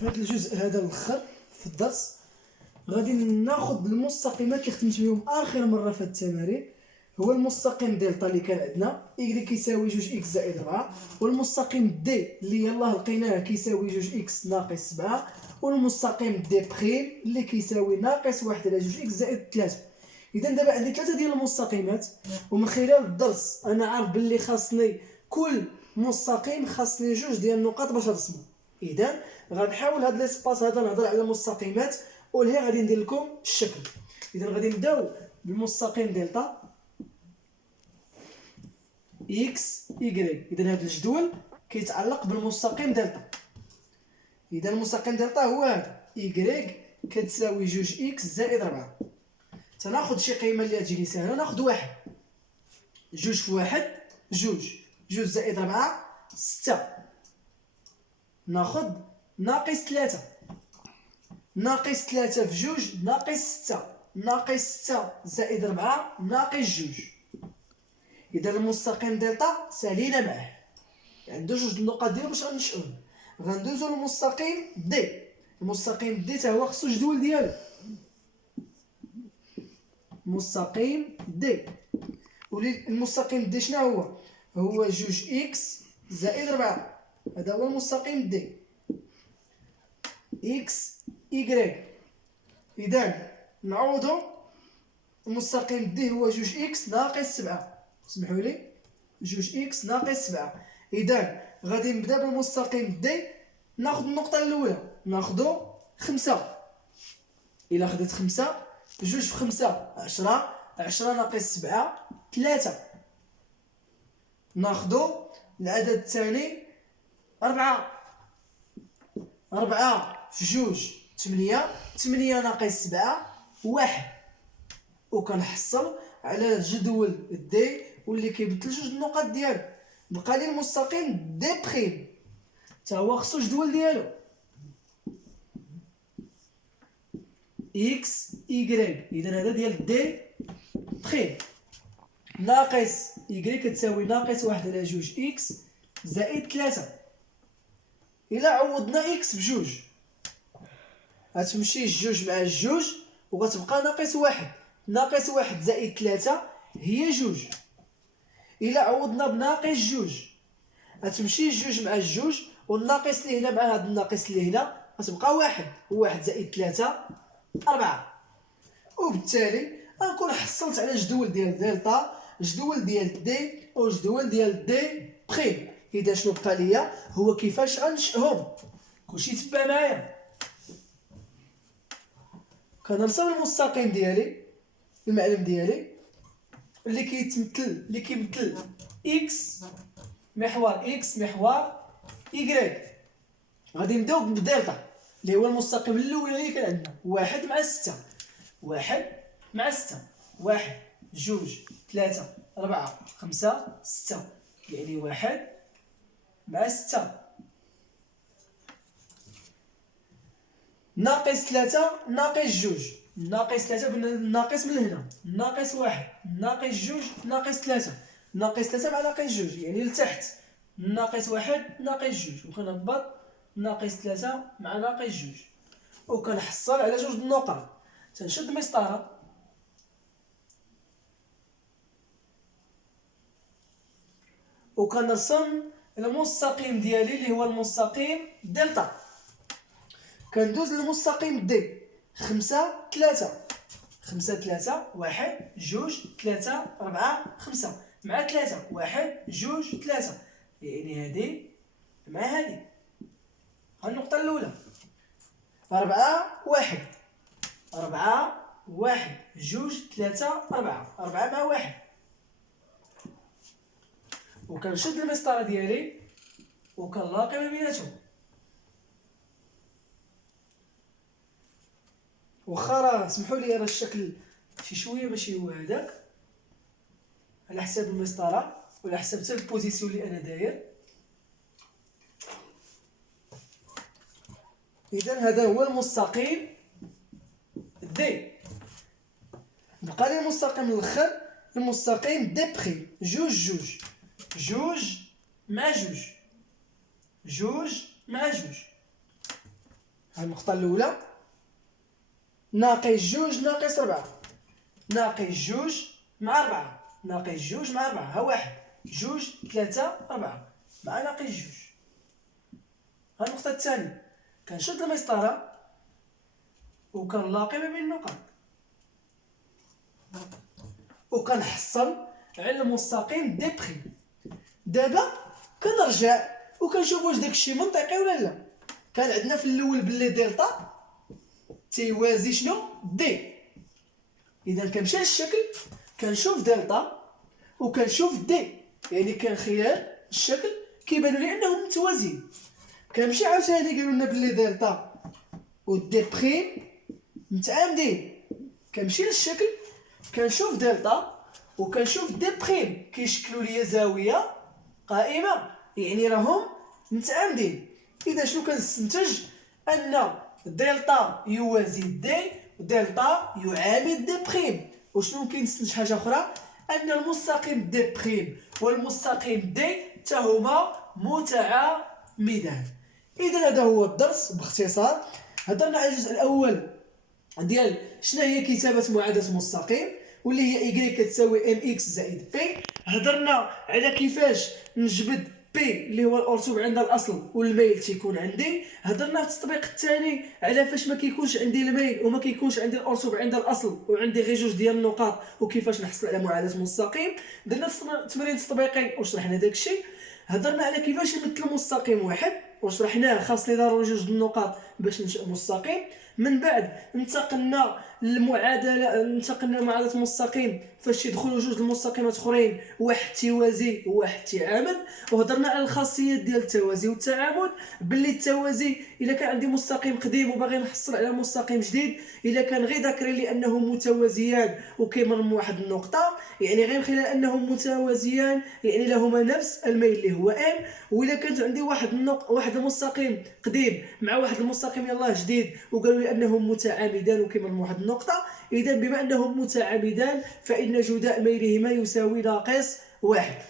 في هذا الجزء هذا الاخر في الدرس غادي ناخذ المستقيمات اللي خدمت بهم اخر مره في التمارين. هو المستقيم دلتا اللي كان عندنا y كيساوي 2 اكس زائد 4، والمستقيم دي اللي يلاه لقيناه كيساوي 2 اكس ناقص 7، والمستقيم دي بريم اللي كيساوي ناقص 1 على 2 اكس زائد 3. اذا دابا عندي ثلاثه ديال المستقيمات، ومن خلال الدرس انا عارف باللي خاصني كل مستقيم خاصني 2 ديال النقاط باش نرسمو. اذا غنحاول هاد ليسباس هذا نهضر على المستقيمات ولهي غادي ندير لكم الشكل. اذا غادي نبداو بالمستقيم دلتا اكس اي. اذا هذا الجدول كيتعلق بالمستقيم دلتا. اذا المستقيم دلتا هو هذا y كتساوي 2 اكس زائد 4. تناخذ شي قيمه اللي تجيني سهله، ناخذ 1 2 في 1 2 زائد 4 6. ناخذ ناقص 3 ناقص 3 في 2 ناقص 6 ناقص 6 زائد 4 ناقص 2. اذا المستقيم دلتا سالينا معاه عنده جوج النقط ديالو باش غنشئوه. غندوزو للمستقيم دي. المستقيم دي حتى هو خصو جدول ديالو. مستقيم دي المستقيم دي شنو هو؟ هو 2 اكس زائد 4. هذا هو المستقيم دي اكس y. اذا نعوضو المستقيم دي هو 2 اكس ناقص 7. اسمحوا لي 2 اكس ناقص 7. اذا غادي نبدا بالمستقيم دي. ناخذ النقطه الاولى ناخذو 5. الا خديت 5 2 في 5 10 10 ناقص 7 3. ناخذو العدد الثاني 4 في 2 8 ناقص 7 1. وكنحصل على الجدول دي واللي كيبدل جوج النقط ديالو. بقى لي المستقيم دي بريم حتى هو خصو الجدول ديالو اكس y. اذا هذا ديال دي بريم ناقص y كتساوي ناقص 1 على 2 اكس زائد 3. الا عوضنا اكس بجوج غتمشي الجوج مع الجوج وغتبقى ناقص 1. ناقص 1 زائد 3 هي 2. الا عوضنا بناقص 2 غتمشي الجوج مع الجوج والناقص اللي هنا مع هذا الناقص اللي هنا غتبقى 1. 1 زائد 3 4. وبالتالي غنكون حصلت على الجدول ديال دلتا، الجدول ديال دي والجدول ديال دي بريم. اذا شنو بقى ليا هو كيفاش غنشئهم. كلشي تبع معايا. كنرسم المستقيم ديالي المعلم ديالي اللي كيمثل اكس محور اكس محور y. غادي نبداو بدلتا اللي هو المستقيم الاول اللي كان عندنا 1 مع 6. 1 مع 6 1 2 3 4 5 6 يعني 1 مع 6 ناقص 3 ناقص 2 ناقص 3 بالناقص من هنا ناقص 1 ناقص 2 ناقص 3 ناقص 3 مع ناقص 2 يعني لتحت ناقص 1 ناقص 2 وكنهبط ناقص 3 مع ناقص 2 وكنحصل على جوج النقط. تنشد مسطره وكنرسم المستقيم ديالي اللي هو المستقيم دلتا. كندوز للمستقيم دي 5 3 5 3 1 2 3 4 5 مع 3 1 2 3 يعني هذه مع هذه. النقطة الأولى 4 1 4 1 2 3 4 4 مع 1. وكنشد المسطرة ديالي وكنلاقي ما بيناتهم. واخا راه سمحوا لي راه الشكل شي شويه ماشي هو هذاك على حساب المسطره وعلى حساب حتى البوزيسيون اللي انا داير. اذا هذا هو المستقيم دي. بقى لي المستقيم الاخر المستقيم دي بريم 2 مع 2 مع 2. النقطة الأولى ناقص جوج ناقص ربعة، ناقص جوج مع ربعة، ناقص جوج مع ربعة، ها واحد جوج ثلاثة ربعة مع ناقص جوج. ها النقطة الثانية كنشد المسطرة وكنلاقي ما بين النقط وكنحصل على المستقيم دي بخي. دابا كنرجع وكنشوف واش داكشي منطقي ولا لا. كان عندنا في الاول بلي دلتا تيوازي شنو دي، اذا كنمشي للشكل كنشوف دلتا وكنشوف دي، يعني كان خلال الشكل كيبانوا لي انهم متوازيين. كنمشي عاوتاني قالوا لنا بلي دلتا ودي بريم متعامدين، كنمشي للشكل كنشوف دلتا وكنشوف دي بريم كيشكلوا لي زاويه قائمه، يعني راهم متعامدين. اذا شنو كنستنتج؟ ان دلتا يوازي دي ودلتا يعامد دي بريم. وشنو كنستنتج حاجه اخرى؟ ان المستقيم دي بريم والمستقيم دي حتى هما متعامدان. اذا هذا هو الدرس باختصار. هضرنا على الجزء الاول ديال شنو هي كتابه معادله مستقيم واللي هي y كتساوي mx زائد p. هضرنا على كيفاش نجبد p اللي هو الارتوب عند الاصل والميل تيكون عندي. هضرنا في التطبيق الثاني على فاش ما كيكونش عندي الميل وما كيكونش عندي الارتوب عند الاصل وعندي غير جوج ديال النقاط وكيفاش نحصل على معادله مستقيم. درنا التمرين التطبيقي وشرحنا داكشي. هضرنا على كيفاش نمثل مستقيم واحد وشرحناه، خاص لي ضروري جوج النقاط باش ننشئ مستقيم. من بعد انتقلنا لمعادله مستقيم فاش يدخلوا جوج المستقيمات اخرين، واحد توازي وواحد تعامد. وهضرنا على الخاصيات ديال التوازي والتعامد، باللي التوازي الا كان عندي مستقيم قديم وباغي نحصل على مستقيم جديد، الا كان غير ذاكرين لي انهم متوازيان وكيمر من واحد النقطه، يعني غير من خلال انهم متوازيان يعني لهما نفس الميل اللي هو ام. والا كانت عندي واحد المستقيم قديم مع واحد المستقيم يلاه جديد وقالوا لي انهم متعامدان وكيمر من واحد النقطه، اذا بما انهم متعامدان فان جداء ميلهما يساوي ناقص واحد.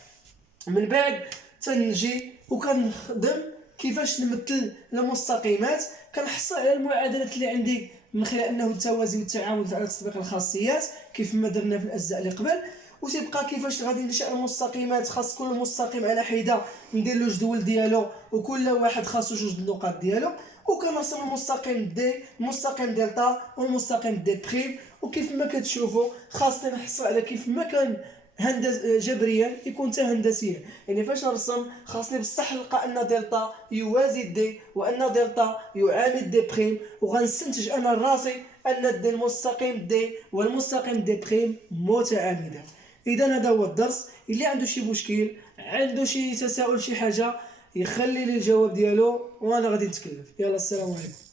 من بعد تنجي وكنخدم كيفاش نمثل المستقيمات، كنحصل على المعادلات اللي عندي من خلال انه التوازي والتعامد على تطبيق الخاصيات كيف ما درنا في الاجزاء اللي قبل. وتبقى كيفاش غادي ننشئ المستقيمات، خاص كل مستقيم على حده ندير له جدول ديالو وكل واحد خاصو جوج النقاط ديالو، وكنرسم المستقيم دي المستقيم دلتا والمستقيم دي بريم. وكيف ما كتشوفوا خاصني نحصل على كيف ما كان جبريا يكون حتى هندسيا، يعني فاش نرسم خاصني بصح نلقى ان دلتا يوازي دي وان دلتا يعامد دي بريم، وغنستنتج انا راسي ان المستقيم دي والمستقيم دي بريم متعامدان. اذا هذا هو الدرس. اللي عنده شي مشكل، عنده شي تساؤل، شي حاجه، يخلي لي الجواب ديالو وانا غادي نتكلم. يلا السلام عليكم.